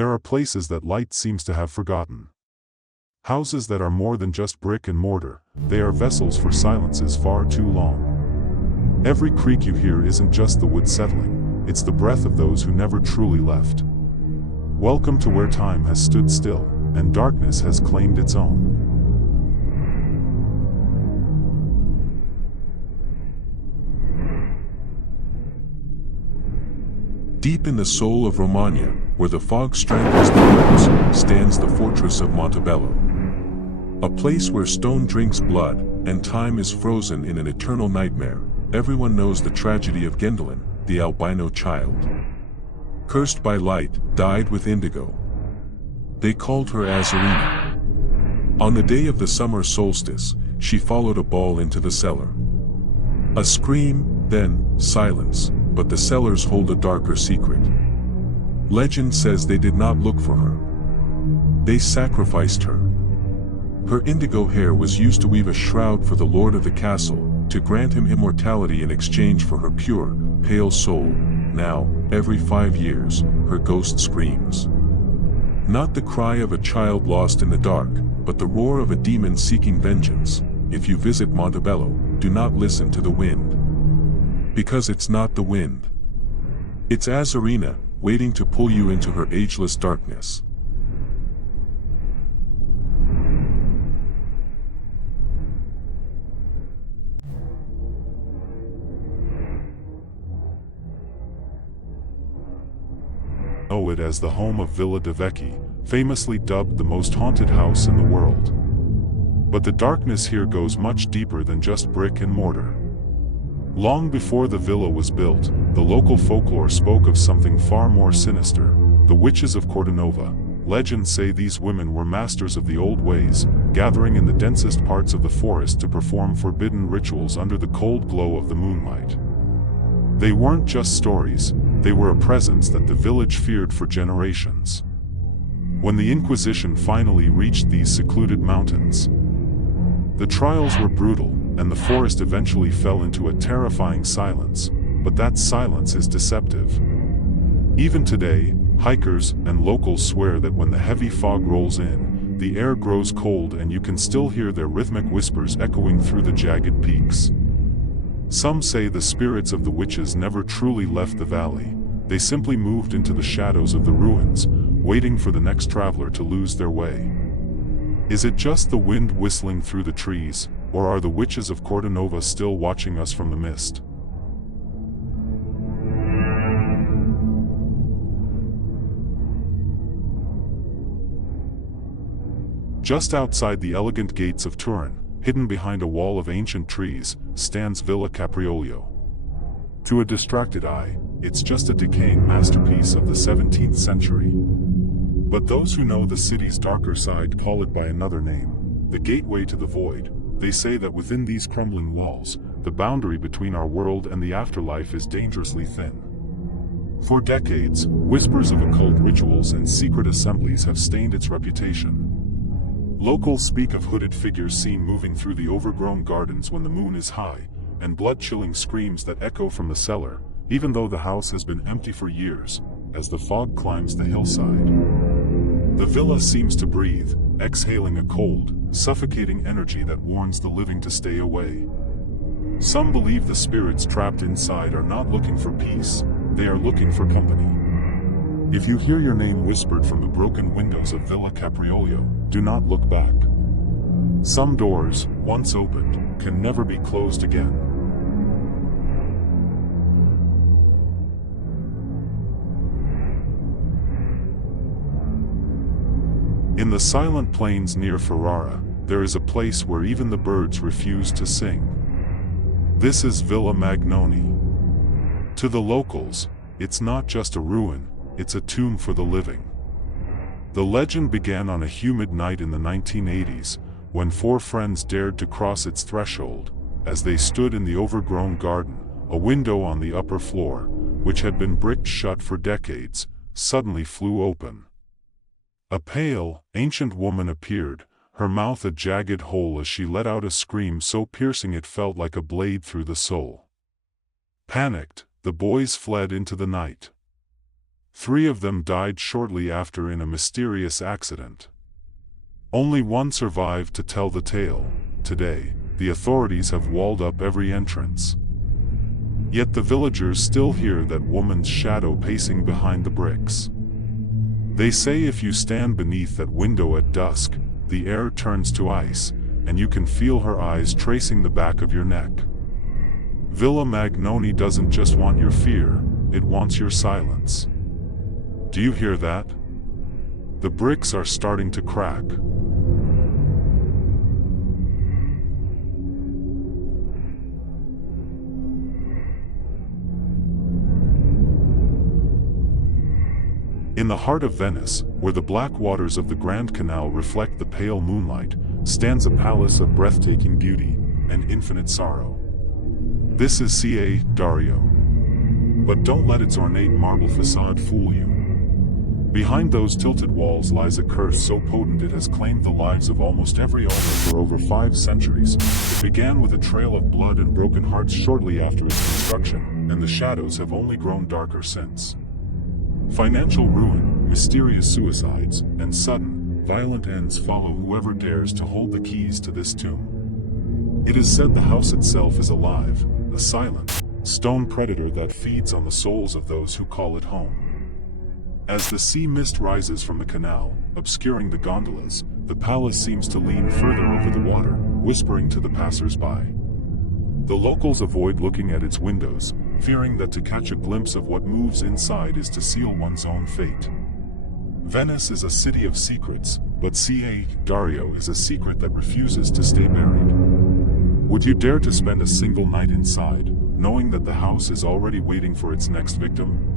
There are places that light seems to have forgotten. Houses that are more than just brick and mortar, they are vessels for silences far too long. Every creak you hear isn't just the wood settling, it's the breath of those who never truly left. Welcome to where time has stood still, and darkness has claimed its own. Deep in the soul of Romagna, where the fog strangles the woods, stands the fortress of Montebello. A place where stone drinks blood, and time is frozen in an eternal nightmare. Everyone knows the tragedy of Gwendolen, the albino child. Cursed by light, dyed with indigo. They called her Azzarina. On the day of the summer solstice, she followed a ball into the cellar. A scream, then silence, but the cellars hold a darker secret. Legend says they did not look for her. They sacrificed her. Her indigo hair was used to weave a shroud for the lord of the castle, to grant him immortality in exchange for her pure, pale soul. Now, every 5 years, her ghost screams. Not the cry of a child lost in the dark, but the roar of a demon seeking vengeance. If you visit Montebello, do not listen to the wind. Because it's not the wind. It's Azzarina, waiting to pull you into her ageless darkness. Know it as the home of Villa de Vecchi, famously dubbed the most haunted house in the world. But the darkness here goes much deeper than just brick and mortar. Long before the villa was built, the local folklore spoke of something far more sinister, the witches of Cordonova. Legends say these women were masters of the old ways, gathering in the densest parts of the forest to perform forbidden rituals under the cold glow of the moonlight. They weren't just stories, they were a presence that the village feared for generations. When the Inquisition finally reached these secluded mountains, the trials were brutal, and the forest eventually fell into a terrifying silence, but that silence is deceptive. Even today, hikers and locals swear that when the heavy fog rolls in, the air grows cold and you can still hear their rhythmic whispers echoing through the jagged peaks. Some say the spirits of the witches never truly left the valley, they simply moved into the shadows of the ruins, waiting for the next traveler to lose their way. Is it just the wind whistling through the trees, or are the witches of Cordonova still watching us from the mist? Just outside the elegant gates of Turin, hidden behind a wall of ancient trees, stands Villa Capriolio. To a distracted eye, it's just a decaying masterpiece of the 17th century. But those who know the city's darker side call it by another name, the gateway to the void. They say that within these crumbling walls, the boundary between our world and the afterlife is dangerously thin. For decades, whispers of occult rituals and secret assemblies have stained its reputation. Locals speak of hooded figures seen moving through the overgrown gardens when the moon is high, and blood-chilling screams that echo from the cellar, even though the house has been empty for years, as the fog climbs the hillside. The villa seems to breathe, exhaling a cold, suffocating energy that warns the living to stay away. Some believe the spirits trapped inside are not looking for peace, they are looking for company. If you hear your name whispered from the broken windows of Villa Capriolio, do not look back. Some doors, once opened, can never be closed again. In the silent plains near Ferrara, there is a place where even the birds refuse to sing. This is Villa Magnoni. To the locals, it's not just a ruin, it's a tomb for the living. The legend began on a humid night in the 1980s, when 4 friends dared to cross its threshold. As they stood in the overgrown garden, a window on the upper floor, which had been bricked shut for decades, suddenly flew open. A pale, ancient woman appeared, her mouth a jagged hole as she let out a scream so piercing it felt like a blade through the soul. Panicked, the boys fled into the night. 3 of them died shortly after in a mysterious accident. Only one survived to tell the tale. Today, the authorities have walled up every entrance. Yet the villagers still hear that woman's shadow pacing behind the bricks. They say if you stand beneath that window at dusk, the air turns to ice, and you can feel her eyes tracing the back of your neck. Villa Magnoni doesn't just want your fear, it wants your silence. Do you hear that? The bricks are starting to crack. In the heart of Venice, where the black waters of the Grand Canal reflect the pale moonlight, stands a palace of breathtaking beauty and infinite sorrow. This is Ca Dario. But don't let its ornate marble facade fool you. Behind those tilted walls lies a curse so potent it has claimed the lives of almost every owner for over 5 centuries. It began with a trail of blood and broken hearts shortly after its construction, and the shadows have only grown darker since. Financial ruin, mysterious suicides, and sudden, violent ends follow whoever dares to hold the keys to this tomb. It is said the house itself is alive, a silent, stone predator that feeds on the souls of those who call it home. As the sea mist rises from the canal, obscuring the gondolas, the palace seems to lean further over the water, whispering to the passers-by. The locals avoid looking at its windows, fearing that to catch a glimpse of what moves inside is to seal one's own fate. Venice is a city of secrets, but Ca Dario is a secret that refuses to stay buried. Would you dare to spend a single night inside, knowing that the house is already waiting for its next victim?